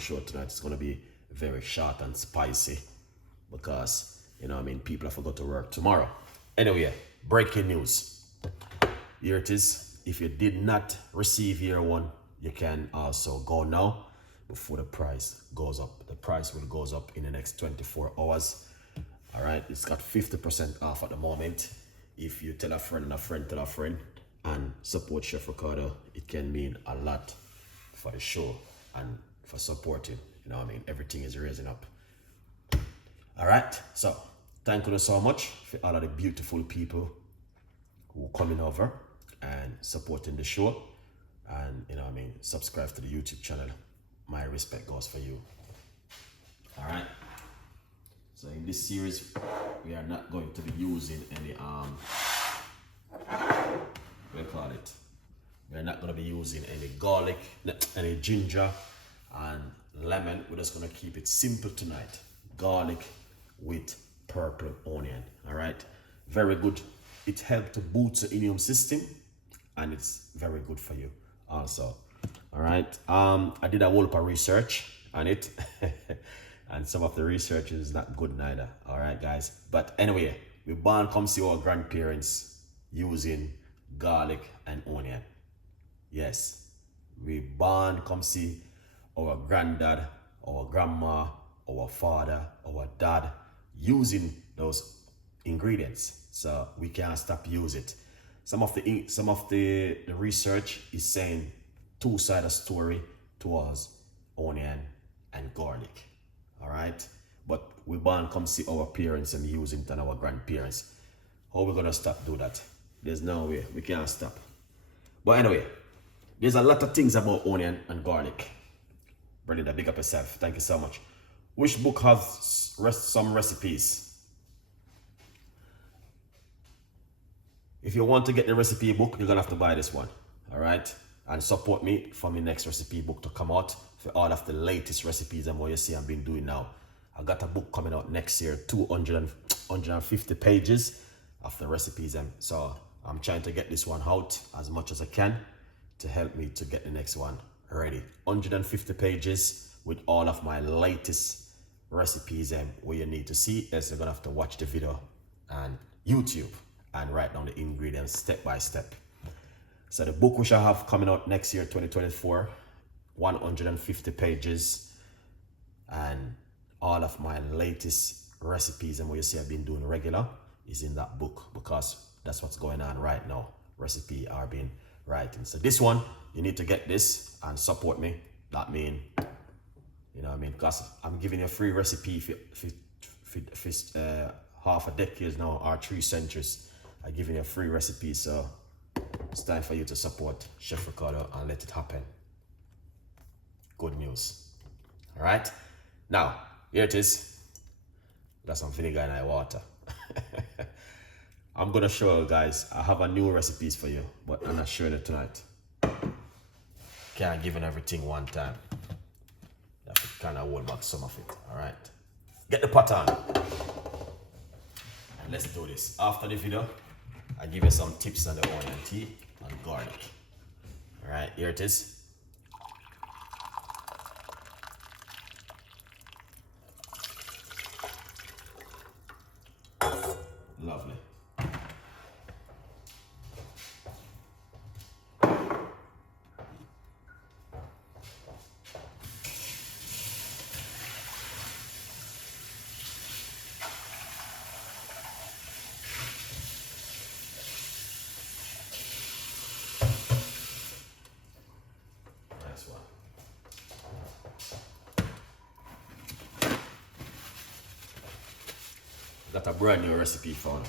show tonight. It's going to be very short and spicy because, you know what I mean, people have forgot to work tomorrow. Anyway, breaking news. Here it is. If you did not receive year one, you can also go now before the price goes up. The price will goes up in the next 24 hours. All right, it's got 50% off at the moment. If you tell a friend and a friend tell a friend and support Chef Ricardo, it can mean a lot for the show and for supporting. You know what I mean? Everything is raising up. All right, so thank you so much for all of the beautiful people who are coming over and supporting the show. And, you know what I mean, subscribe to the YouTube channel. My respect goes for you. All right. So in this series, we are not going to be using any, what do you call it? We're not going to be using any garlic, any ginger and lemon. We're just going to keep it simple tonight. Garlic with purple onion. All right. Very good. It helps to boost the immune system and it's very good for you also. All right. I did a whole lot of research on it. And some of the research is not good neither. All right, guys. But anyway, we born come see our grandparents using garlic and onion. Yes. We born come see our granddad, our grandma, our father, our dad using those ingredients. So we can't stop using it. Some of the research is saying two-sided story towards onion and garlic. All right, but we born come see our parents and using it and our grandparents. How we gonna stop do that? There's no way. We can't stop. But anyway, there's a lot of things about onion and garlic. Brother, big up yourself. Thank you so much. Which book has some recipes? If you want to get the recipe book, you're gonna have to buy this one. All right, and support me for my next recipe book to come out for all of the latest recipes and what you see I've been doing now. I got a book coming out next year, 150 pages of the recipes, and so I'm trying to get this one out as much as I can to help me to get the next one ready. 150 pages with all of my latest recipes and what you need to see. Is you're gonna have to watch the video on YouTube and write down the ingredients step by step. So the book which I have coming out next year, 2024, 150 pages, and all of my latest recipes and what you see I've been doing regular is in that book, because that's what's going on right now. Recipe are being writing. So this one, you need to get this and support me. That mean, you know what I mean? Because I'm giving you a free recipe for half a decade now, or 3 centuries. I'm giving you a free recipe, so it's time for you to support Chef Ricardo and let it happen. Good news. All right. Now, here it is. Got some vinegar in my water. I'm going to show you guys. I have a new recipes for you, but I'm not showing it tonight. Can't give everything one time. You have to kind of hold back some of it. All right. Get the pot on. And let's do this. After the video, I give you some tips on the onion tea and garlic. All right, here it is. Lovely. Nice one. Got a brand new recipe for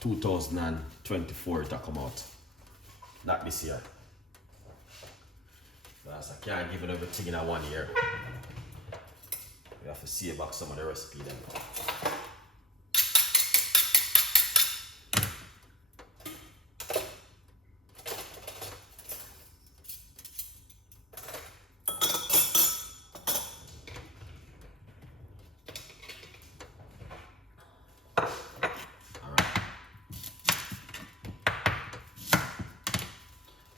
2024 to come out. Not this year. Because I can't give it everything in 1 year. We have to see about some of the recipe then.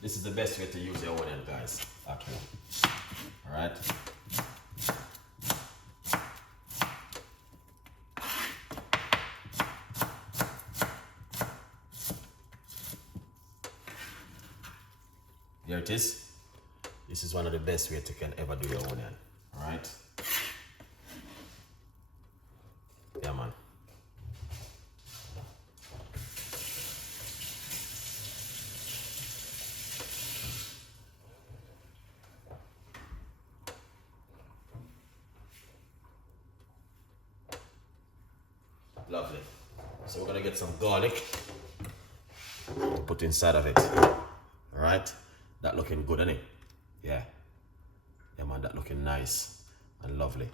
This is the best way to use your onion, guys, at home. All right, here it is. This is one of the best ways you can ever do your onion. All right. Yeah, man. Lovely. So we're gonna get some garlic and put inside of it. All right. That looking good, isn't it? Yeah. Yeah, man. That looking nice and lovely.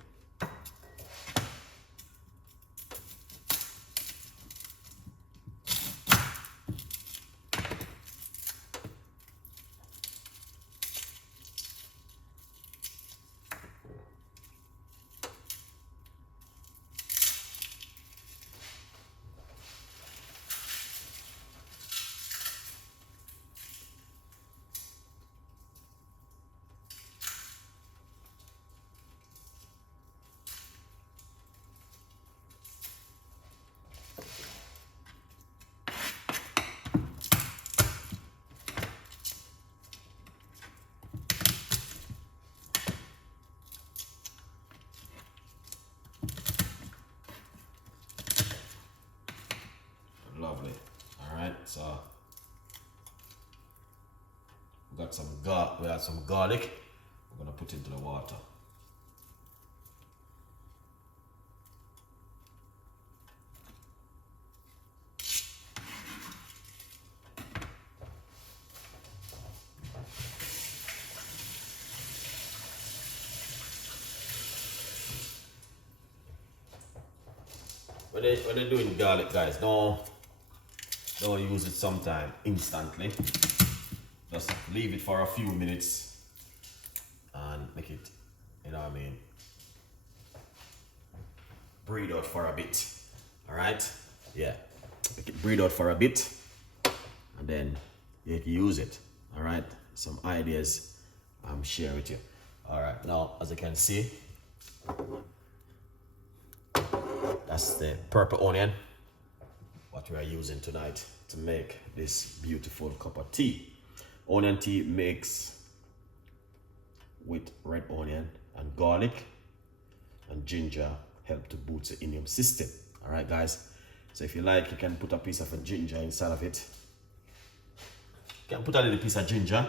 Lovely. All right, so we got some garlic. We're gonna put into the water. When they're doing garlic, guys, don't use it sometime instantly. Just leave it for a few minutes and make it, you know what I mean, breathe out for a bit. All right, yeah, make it breathe out for a bit and then you can use it. All right, some ideas I'm sharing with you. All right, now as you can see, that's the purple onion, what we are using tonight to make this beautiful cup of tea. Onion tea mixed with red onion and garlic and ginger help to boost the immune system. All right, guys. So if you like, you can put a piece of a ginger inside of it. You can put a little piece of ginger.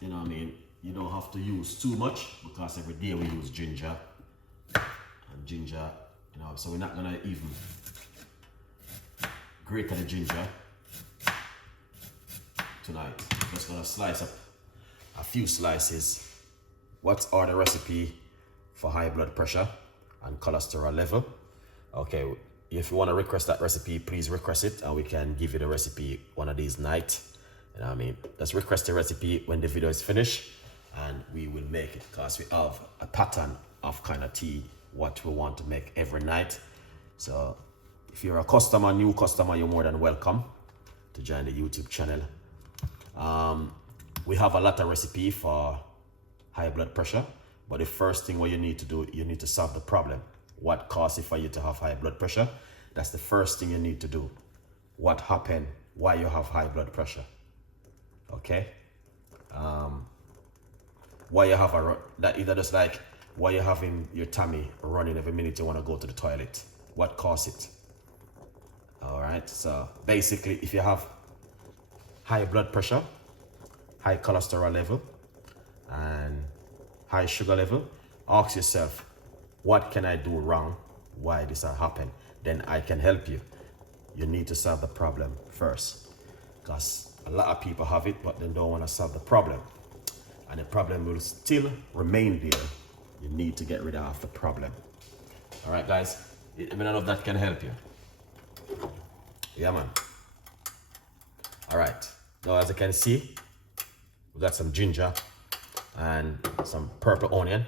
You know what I mean? You don't have to use too much because every day we use ginger. And ginger, you know, so we're not gonna even grate the ginger tonight. Just gonna slice up a few slices. What's our recipe for high blood pressure and cholesterol level? Okay, if you want to request that recipe, please request it and we can give you the recipe one of these nights. You know what I mean? Just request the recipe when the video is finished and we will make it, because we have a pattern of kind of tea what we want to make every night. So if you're a customer, new customer, you're more than welcome to join the YouTube channel. We have a lot of recipe for high blood pressure, but the first thing what you need to do, you need to solve the problem. What causes it for you to have high blood pressure? That's the first thing you need to do. What happened? Why you have high blood pressure? Okay. Why you have that either just like why you having your tummy running every minute you want to go to the toilet? What caused it? All right. So basically, if you have high blood pressure, high cholesterol level, and high sugar level, ask yourself, what can I do wrong? Why this has happened? Then I can help you. You need to solve the problem first, because a lot of people have it, but they don't want to solve the problem. And the problem will still remain there. You need to get rid of the problem. All right, guys? I mean, none of that can help you. Yeah, man. All right. Now, as you can see, we got some ginger and some purple onion.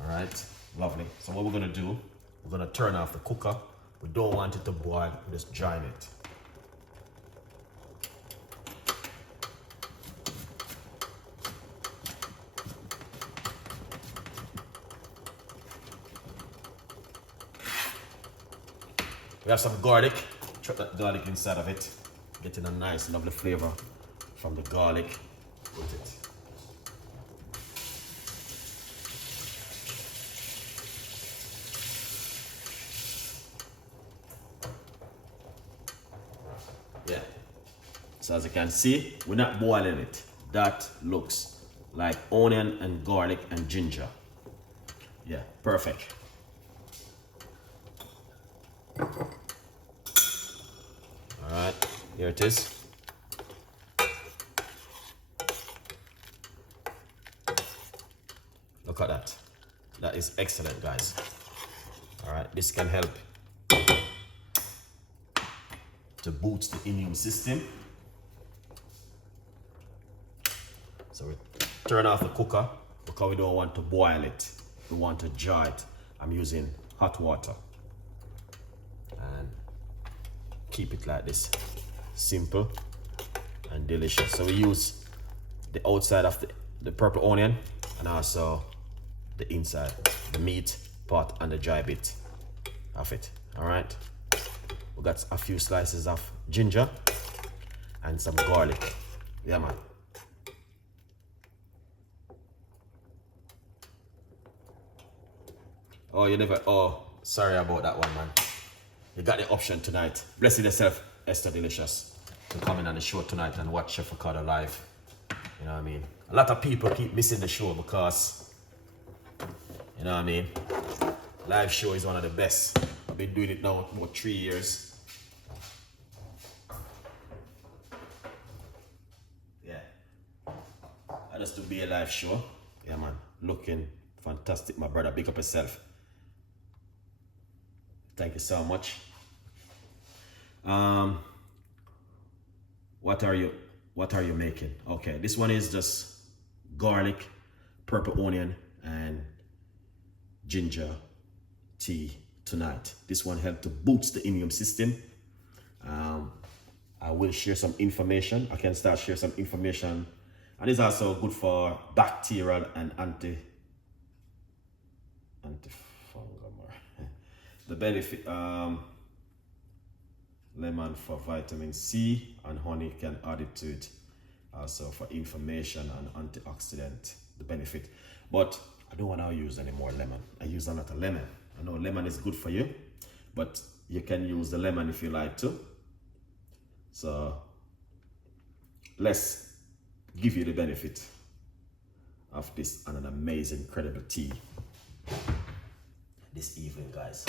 All right, lovely. So what we're gonna do, we're gonna turn off the cooker. We don't want it to boil, we just drain it. We have some garlic. Chop that garlic inside of it, getting a nice, lovely flavor from the garlic. put it. Yeah. So as you can see, we're not boiling it. That looks like onion and garlic and ginger. Yeah, perfect. All right, here it is. Look at that. That is excellent, guys. All right, this can help to boost the immune system. So we turn off the cooker because we don't want to boil it. We want to jar it. I'm using hot water. And keep it like this. Simple and delicious. So we use the outside of the purple onion and also the inside, the meat part and the dry bit of it. All right. We got a few slices of ginger and some garlic. Yeah, man. Oh, you never, oh, sorry about that one, man. You got the option tonight. Bless yourself, Esther Delicious, to come in on the show tonight and watch Chef Ricardo live. You know what I mean? A lot of people keep missing the show because, you know what I mean? Live show is one of the best. I've been doing it now for 3 years. Yeah. I just to be a live show. Yeah, man. Looking fantastic, my brother. Big up yourself. Thank you so much. What are you making? Okay, this one is just garlic, purple onion, and ginger tea tonight. This one helps to boost the immune system. I will share some information. I can start share some information, and it's also good for bacterial and antifungal. The benefit, lemon for vitamin C and honey can add it to it. Also for inflammation and antioxidant, the benefit. But I don't want to use any more lemon. I use a lot of lemon. I know lemon is good for you, but you can use the lemon if you like to. So let's give you the benefit of this and an amazing, incredible tea this evening, guys.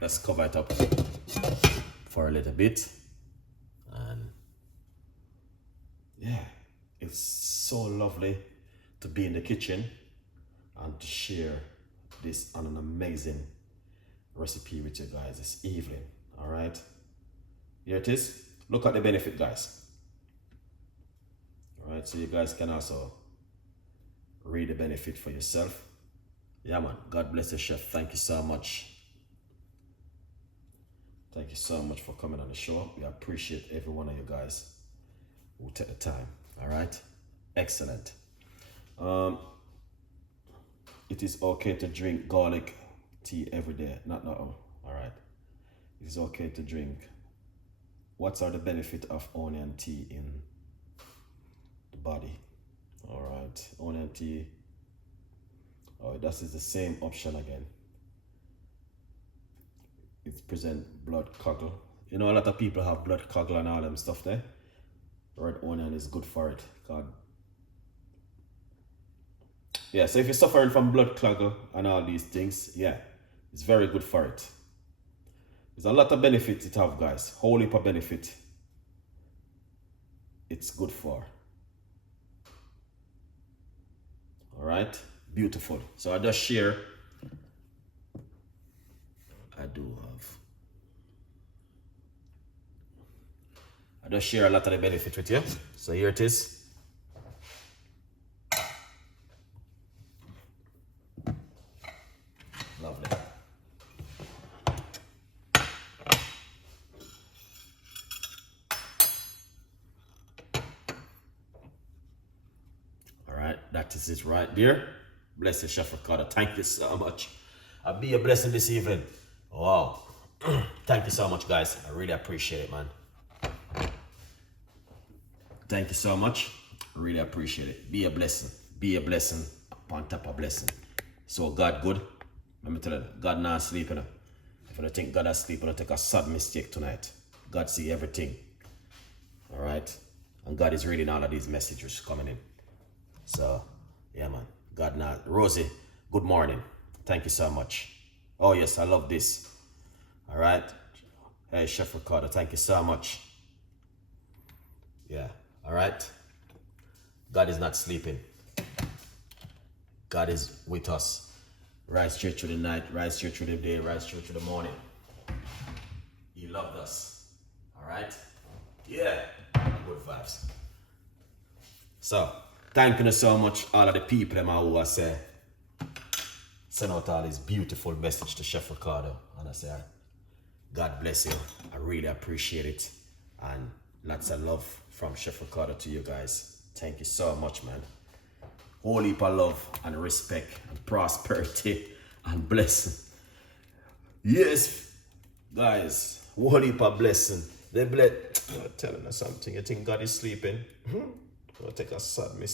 Let's cover it up for a little bit. And yeah, it's so lovely to be in the kitchen and to share this on an amazing recipe with you guys this evening. All right, here it is. Look at the benefit, guys. All right, so you guys can also read the benefit for yourself. Yeah, man. God bless you, chef. Thank you so much. Thank you so much for coming on the show. We appreciate every one of you guys who take the time. All right, excellent. It is okay to drink garlic tea every day. Not all right. It is okay to drink. What are the benefits of onion tea in the body? All right, onion tea. Oh, that is the same option again. It's present blood clotting. You know, a lot of people have blood clotting and all them stuff there. Red onion is good for it. God. Yeah, so if you're suffering from blood clotting and all these things, yeah, it's very good for it. There's a lot of benefits it have, guys. Whole heap of benefit. It's good for. All right, beautiful. So I just share. I just share a lot of the benefit with you. So here it is. Lovely. All right, that is it right there. Bless you, Chef Ricardo. Thank you so much. I'll be a blessing this evening. Wow. Thank you so much, guys. I really appreciate it, man. Thank you so much. Really appreciate it. Be a blessing. Be a blessing upon top of blessing. So God good. Let me tell you, God not sleeping. If you don't think God is sleeping, you take a sad mistake tonight. God see everything. Alright? And God is reading all of these messages coming in. So, yeah man. God not. Rosie, good morning. Thank you so much. Oh yes, I love this. Alright? Hey, Chef Ricardo, thank you so much. Yeah, alright? God is not sleeping. God is with us. Right straight through the night, right straight through the day, right straight through the morning. He loved us. Alright? Yeah, good vibes. So, thank you so much, all of the people who are say, send out all this beautiful message to Chef Ricardo. And I say, God bless you. I really appreciate it. And lots of love from Chef Ricardo to you guys. Thank you so much, man. Whole heap of love and respect and prosperity and blessing. Yes, guys, whole heap of blessing. They bless. I'm telling you something. You think God is sleeping? I'll take a sad mistake.